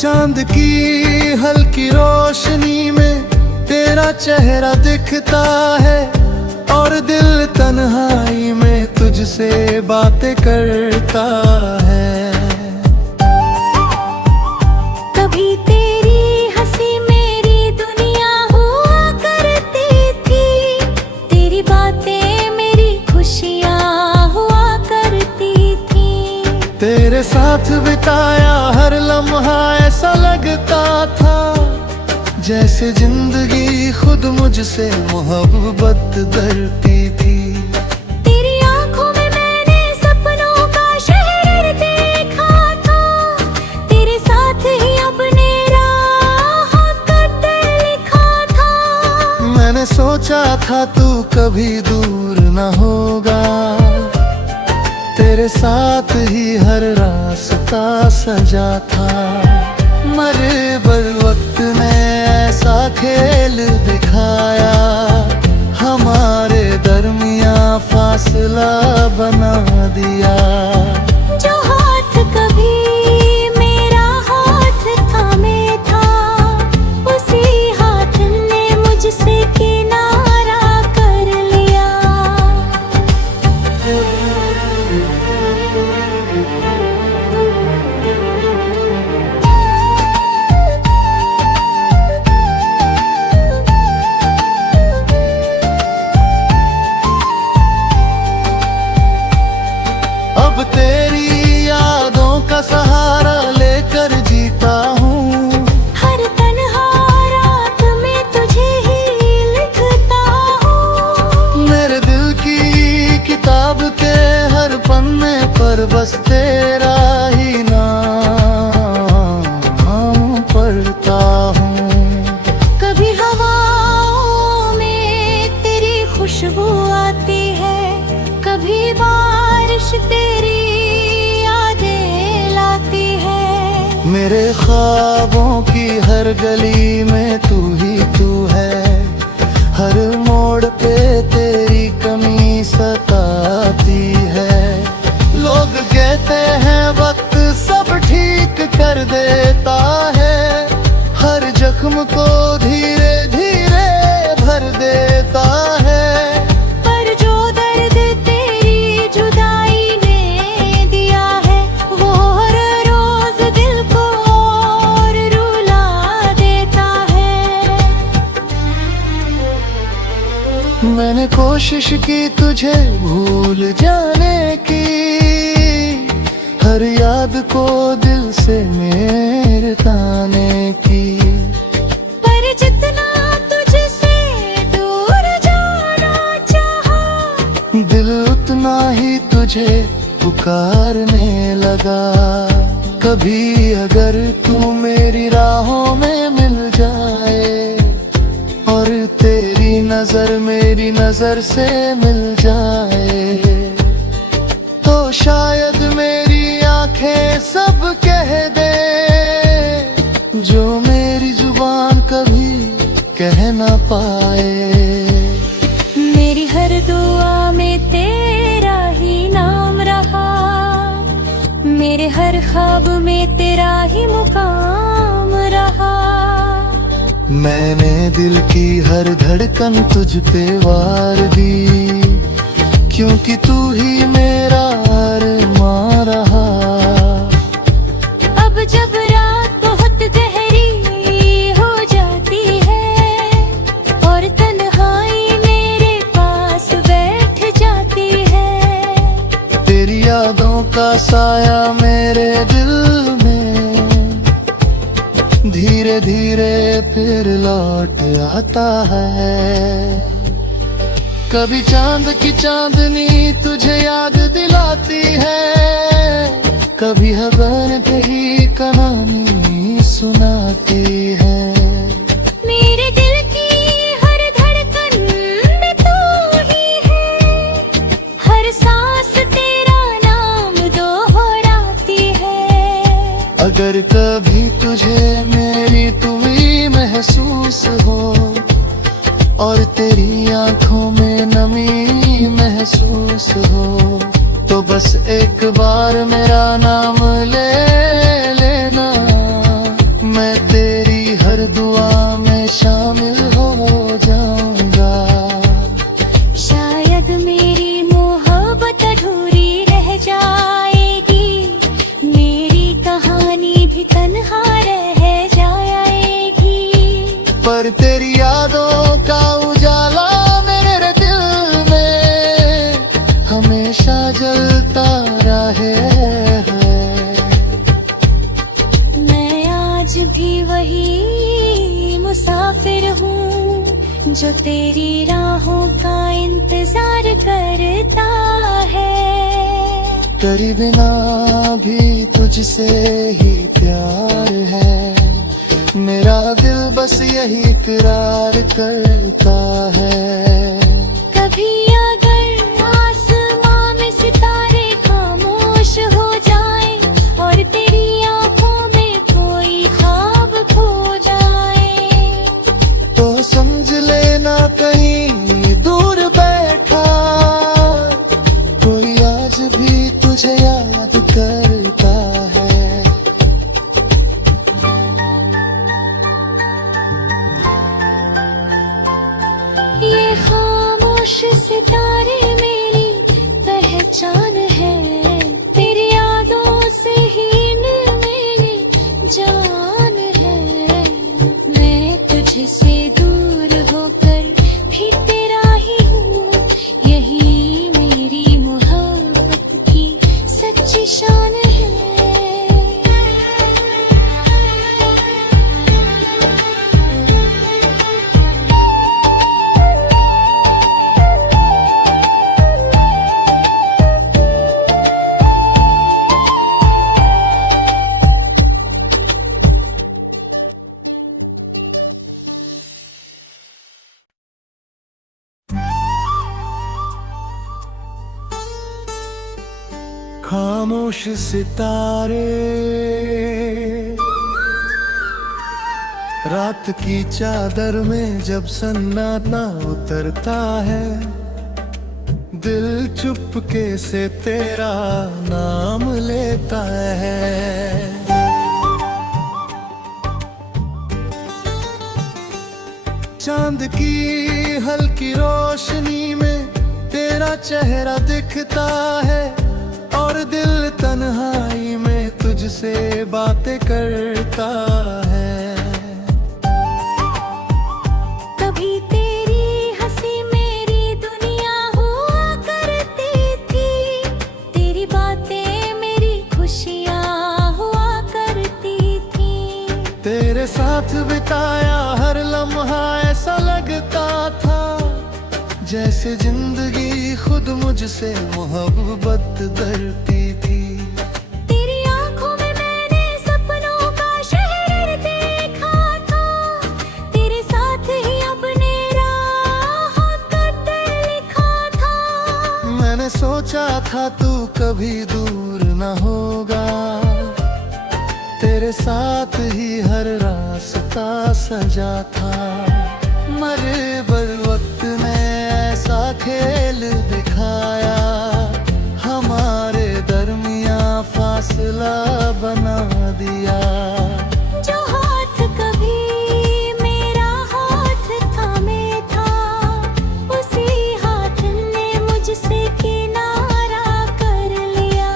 चांद की हल्की रोशनी में तेरा चेहरा दिखता है, और दिल तन्हाई में तुझसे बातें करता है। कभी तेरी हंसी मेरी दुनिया हुआ करती थी, तेरी बातें मेरी खुशियाँ हुआ करती थी। तेरे साथ बिताया हर लम्हा ऐसा लगता था जैसे जिंदगी खुद मुझसे मोहब्बत करती थी। तेरी आंखों में मैंने सपनों का शहर देखा था, तेरे साथ ही अपने राह खत लिखा था। मैंने सोचा था तू कभी दूर न होगा, तेरे साथ ही हर रास्ता सजा था। मरे बर वक्त ने ऐसा खेल दिखाया, हमारे दरमियां फासला बना दिया। जो हाथ कभी मेरा हाथ थामे था, उसी हाथ ने मुझसे किनारा कर लिया। अब तेरी यादों का सहारा लेकर जीता हूँ, हर तन्हा रात में तुझे ही लिखता हूँ। मेरे दिल की किताब के हर पन्ने पर बस तेरा ही नाम पढ़ता हूँ। कभी हवाओं में तेरी खुशबू आती है, कभी बारिश तेरी यादें लाती है। मेरे ख्वाबों की हर गली में तू ही तू है, हर मोड़ पे तेरी कमी सताती है। लोग कहते हैं वक्त सब ठीक कर देता है, हर जख्म को धीरे धीरे भर देता है। पर जो दर्द तेरी जुदाई ने दिया है, वो हर रोज दिल को और रुला देता है। मैंने कोशिश की तुझे भूल जाने की, हर याद को दिल से मेरे ताने की। पर जितना तुझसे दूर जाना चाहा, दिल उतना ही तुझे पुकारने लगा। कभी अगर तू मेरी राहों में मिल जाए, और तेरी नजर मेरी नजर से मिल जाए, तो शायद मेरी आंखें सब कह दे जो मेरी जुबान कभी कह ना पाए। मेरी हर दुआ में तेरा ही नाम रहा, मेरे हर ख्वाब में तेरा ही मुकाम रहा। मैंने दिल की हर धड़कन तुझ पे वार दी, क्योंकि तू ही मेरा अरमां रहा। अब जब रात बहुत गहरी हो जाती है, और तन्हाई मेरे पास बैठ जाती है, तेरी यादों का साया मेरे दिल में धीरे धीरे फिर लौट आता है। कभी चांद की चांदनी तुझे याद दिलाती है, कभी हवन पे ही कहानी सुनाती है। मेरे दिल की हर धड़कन में तू ही है, हर सांस तेरा नाम दोहराती है। अगर कभी तुझे मेरी तुमी महसूस हो, और तेरी आंखों में नमी महसूस हो, तो बस एक बार मेरा नाम ले लेना, पर तेरी यादों का उजाला मेरे दिल में हमेशा जलता रहे है। मैं आज भी वही मुसाफिर हूँ जो तेरी राहों का इंतजार करता है। तेरे बिना भी तुझसे ही प्यार है, मेरा दिल बस यही इकरार करता है। कभी अगर आसमां में सितारे खामोश हो जाए और तेरी आंखों में कोई ख्वाब खो जाए, तो समझ लेना कहीं दूर बैठा कोई आज भी तुझे याद करता है। ये खामोश सितारे मेरी पहचान है, तेरी यादों से ही मेरी जान है। मैं तुझसे दूर होकर भी तेरा ही हूँ, यही मेरी मोहब्बत की सच्ची शान है। खामोश सितारे रात की चादर में जब सन्नाटा उतरता है, दिल चुपके से तेरा नाम लेता है। चांद की हल्की रोशनी में तेरा चेहरा दिखता है और दिल तन्हाई में तुझसे बातें करता है। कभी तेरी हंसी मेरी दुनिया हुआ करती थी, तेरी बातें मेरी खुशियाँ हुआ करती थी। तेरे साथ बिताया हर लम्हा ऐसा लगता था जैसे जिंदगी खुद मुझसे मोहब्बत करती थी। तेरी आंखों में मैंने सपनों का शहर देखा था, तेरे साथ ही अपने राह का दिल लिखा था। मैंने सोचा था तू कभी दूर न होगा, तेरे साथ ही हर रास्ता सजा था। मरे बर वक्त ने ऐसा खेल दिखाया, हमारे दरमियां फासला बना दिया। जो हाथ कभी मेरा हाथ थामे था, उसी हाथ ने मुझसे किनारा कर लिया।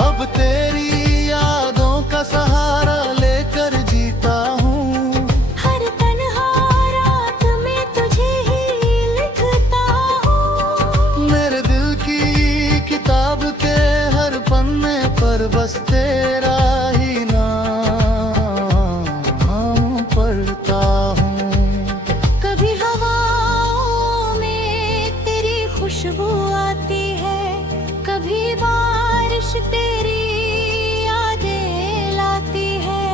अब तेरी यादों का सहारा लेकर जीता हूँ, हर तन्हा रात में तुझे ही लिखता हूँ। मेरे दिल की किताब के हर पन्ने पर बस तेरा ही नाम पढ़ता हूँ। कभी हवाओं में तेरी खुशबू आती है, कभी बारिश तेरी यादें लाती है।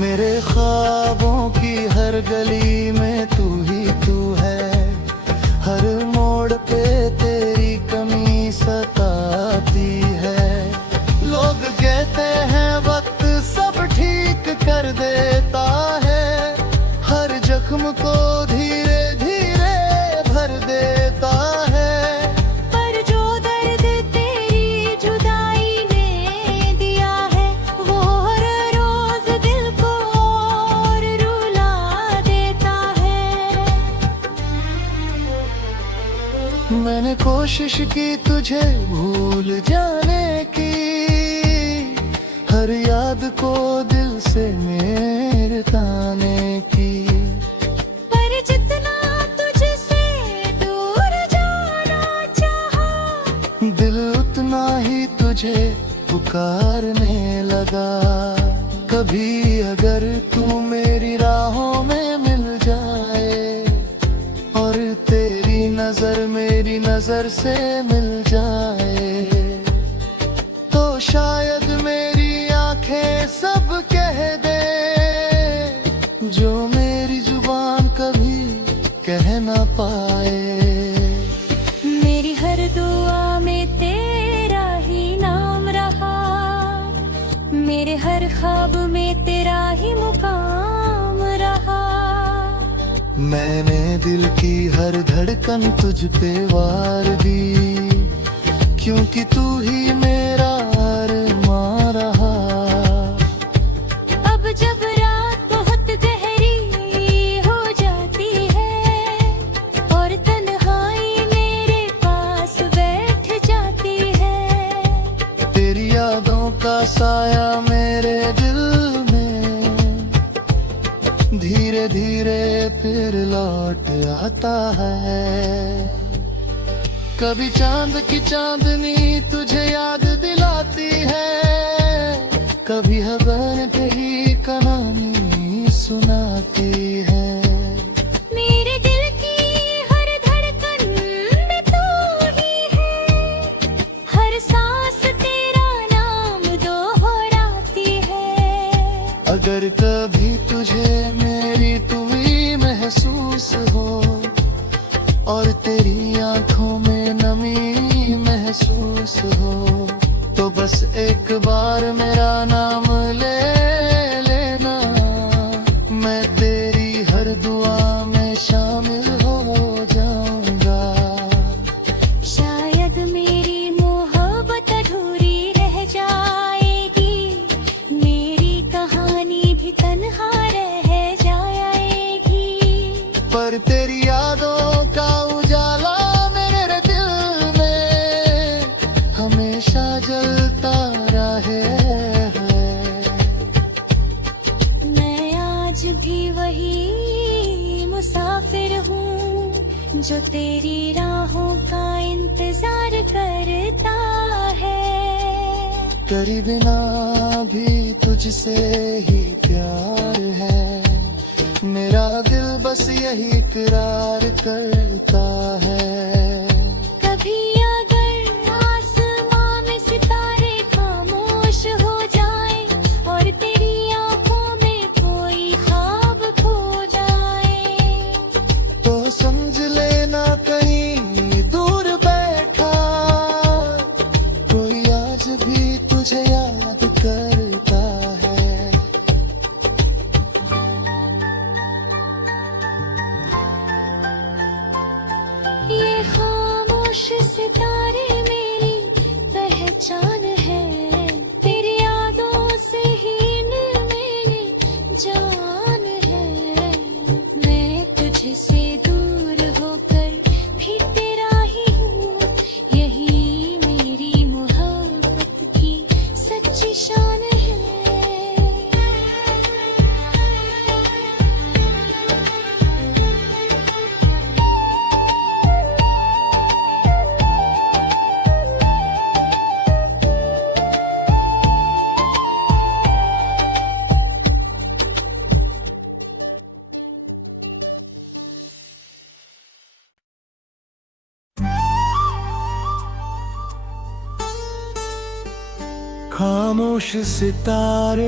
मेरे ख्वाबों की हर गली में तू ही तू है, हर मोड़ पे तेरी कमी सताती है। लोग कहते हैं वक्त सब ठीक कर देता है, हर जख्म को धीरे धीरे भर देता है। पर जो दर्द तेरी जुदाई ने दिया है, वो हर रोज दिल को कोशिश की तुझे भूल जाने की, हर याद को दिल से मेरे ताने की। पर जितना तुझसे दूर जाना चाहा, दिल उतना ही तुझे पुकारने लगा। कभी अगर तू मेरी राहों में मिल जाए और तेरी नजर मेरी नजर से मिल जाए, तो शायद मेरी आंखें सब कह दे जो मेरी जुबान कभी कह ना पाए। मेरी हर दुआ में तेरा ही नाम रहा, मेरे हर ख्वाब में तेरा ही मुकाम रहा। मैंने दिल की हर धड़कन तुझ पे वार दी, क्योंकि तू ही मेरा अरमां रहा। अब जब रात बहुत गहरी हो जाती है और तन्हाई मेरे पास बैठ जाती है, तेरी यादों का साया मेरे दिल में धीरे धीरे फिर लौट आता है। कभी चांद की चांदनी तुझे याद दिलाती है, कभी हवन पे ही कहानी सुनाती है। मेरे दिल की हर धड़कन में तू ही है, हर सांस तेरा नाम दोहराती है। अगर कभी तुझे मेरी तुमी महसूस हो और तेरी आंखों में नमी महसूस हो, तो बस एक बार मेरा नाम ले लेना, मैं तेरी हर दुआ में शामिल हो जाऊंगा। शायद मेरी मोहब्बत अधूरी रह जाएगी, मेरी कहानी भी तन्हा रह जाएगी। पर तेरी यादों का उजाला मेरे दिल में हमेशा जलता रहे। मैं आज भी वही मुसाफिर हूँ जो तेरी राहों का इंतजार करता है। तेरे बिना भी तुझसे ही प्यार है, मेरा दिल बस यही इकरार करता है। कभी अगर आसमां में सितारे खामोश हो जाए और तेरी आंखों में कोई ख्वाब खो जाए, तो समझ लेना कहीं दूर बैठा कोई आज भी तुझे याद करता है। ये खामोश सितारे मेरी पहचान है, तेरी यादों से ही मेरी जान है। मैं तुझसे दूर होकर भी तेरा ही हूँ, यही मेरी मोहब्बत की सच्ची शान है। खामोश सितारे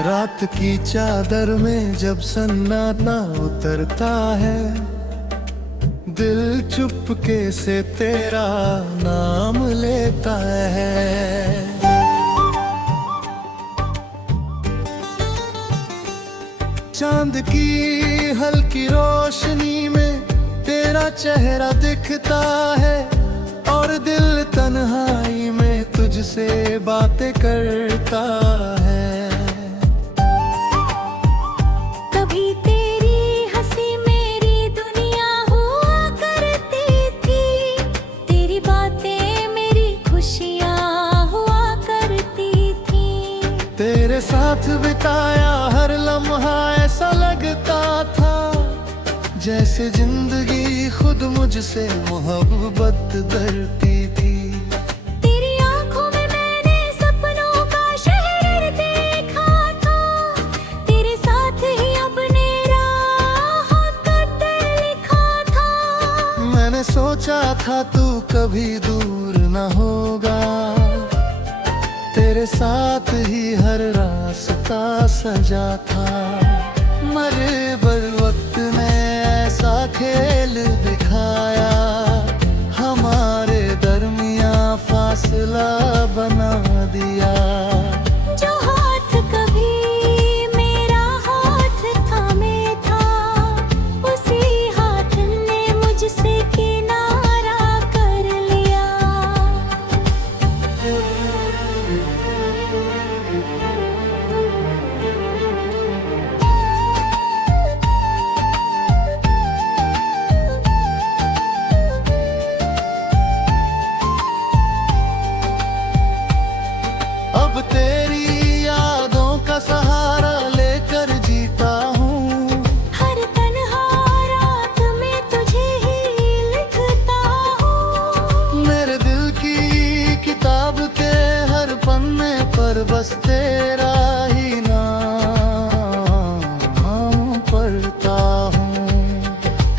रात की चादर में जब सन्नाटा उतरता है, दिल चुपके से तेरा नाम लेता है। चांद की हल्की रोशनी में तेरा चेहरा दिखता है और दिल तन्हाई में तुझसे बातें करता है। कभी तेरी हंसी मेरी दुनिया हो साथ बिताया हर लम्हा ऐसा लगता था जैसे जिंदगी खुद मुझसे मोहब्बत करती थी। तेरी आंखों में मैंने सपनों का शहर देखा था, तेरे साथ ही अपने राह कद लिखा था। मैंने सोचा था तू कभी दूर न होगा, तेरे साथ ही हर रास्ता सजा था। मरे बर वक्त ने ऐसा खेल दिखाया, हमारे दरमियां फासला बना दिया। जो हाथ कभी मेरा हाथ थामे था, उसी हाथ ने मुझसे किनारा कर लिया। अब तेरी यादों का सहारा लेकर जीता हूँ, हर तन्हा रात में तुझे ही लिखता हूँ। मेरे दिल की किताब के हर पन्ने पर बस तेरा ही नाम पढ़ता हूँ।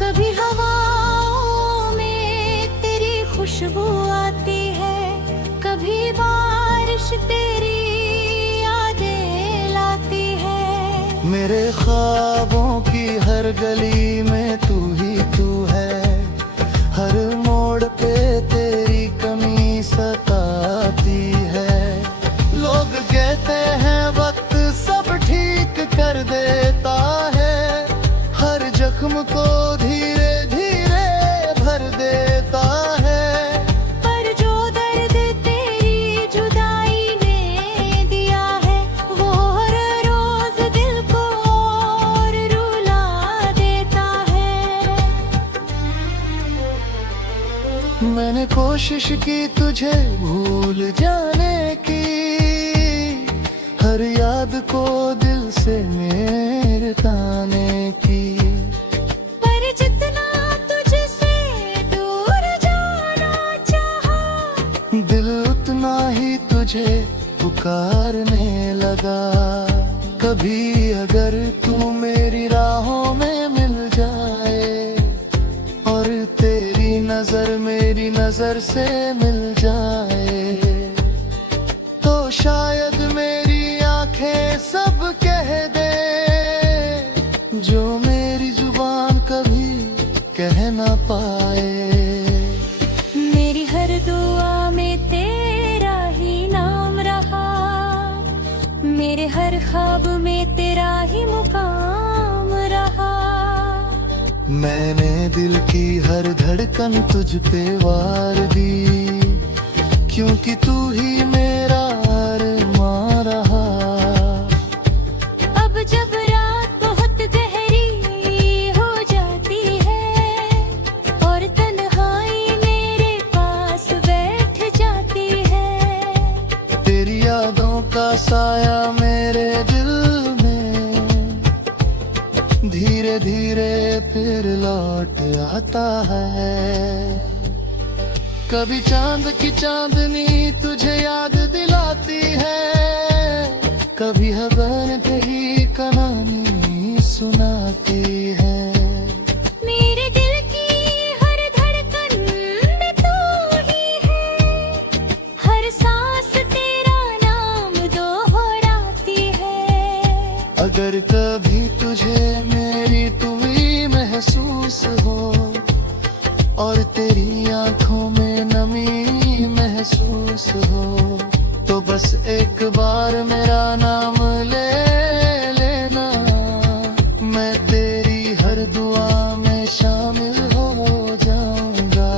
कभी हवाओं में तेरी खुशबू आती है, कभी बारिश तेरी यादें लाती है। मेरे ख्वाबों की हर गली में तू ही तू है, हर मोड़ पे तेरी कमी सताती है। लोग कहते हैं वक्त सब ठीक कर देता है, हर जख्म को धीरे धीरे भर देता है। पर जो दर्द तेरी जुदाई ने दिया है, वो हर रोज दिल को और रुला देता है। मैंने कोशिश की तुझे भूल जाने की, हर याद को दिल से मेरे ताने की। पर जितना तुझसे दूर जाना चाहा, दिल उतना ही तुझे पुकारने लगा। कभी अगर तू मेरी राहों में मिल जाए और तेरी नजर मेरी नजर से मिल जाए, तो शायद मेरी आंखें सब कह दे जो मेरी जुबान कभी कह ना पाए। मेरी हर दुआ में तेरा ही नाम रहा, मेरे हर ख्वाब में तेरा ही मुकाम रहा। मैंने दिल की हर धड़कन तुझ पे वार दी, क्योंकि तू ही मेरा अरमां रहा। अब जब रात बहुत गहरी हो जाती है और तन्हाई मेरे पास बैठ जाती है, तेरी यादों का साया मेरे दिल में धीरे धीरे फिर लौट आता है। कभी चांद की चांदनी तुझे याद दिलाती है, कभी हवन तेरी कहानी सुनाती है। मेरे दिल की हर धड़कन में तू ही है, हर सांस तेरा नाम दोहराती है। अगर कभी तुझे मेरी तुमी महसूस हो और तेरी आंखों में नमी महसूस हो, तो बस एक बार मेरा नाम ले लेना, मैं तेरी हर दुआ में शामिल हो जाऊंगा।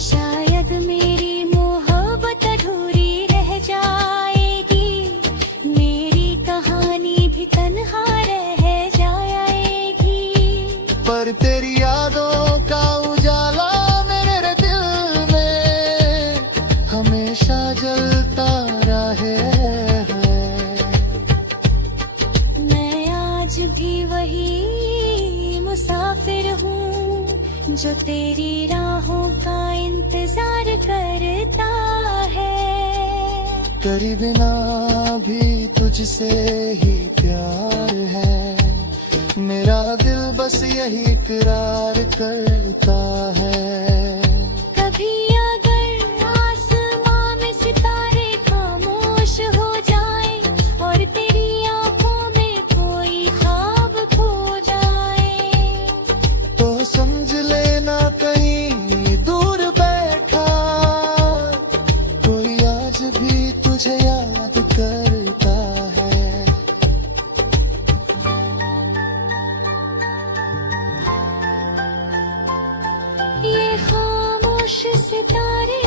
शायद मेरी मोहब्बत अधूरी रह जाएगी, मेरी कहानी भी तन्हा रह जो तेरी राहों का इंतजार करता है। तेरे बिना भी तुझसे ही प्यार है, मेरा दिल बस यही इकरार करता है। कभी अगर आसमां में सितारे खामोश हो जाए और तेरी आंखों में कोई ख्वाब खो जाए, तो समझ लेना कहीं दूर बैठा कोई आज भी तुझे याद करता है। ये खामोश सितारे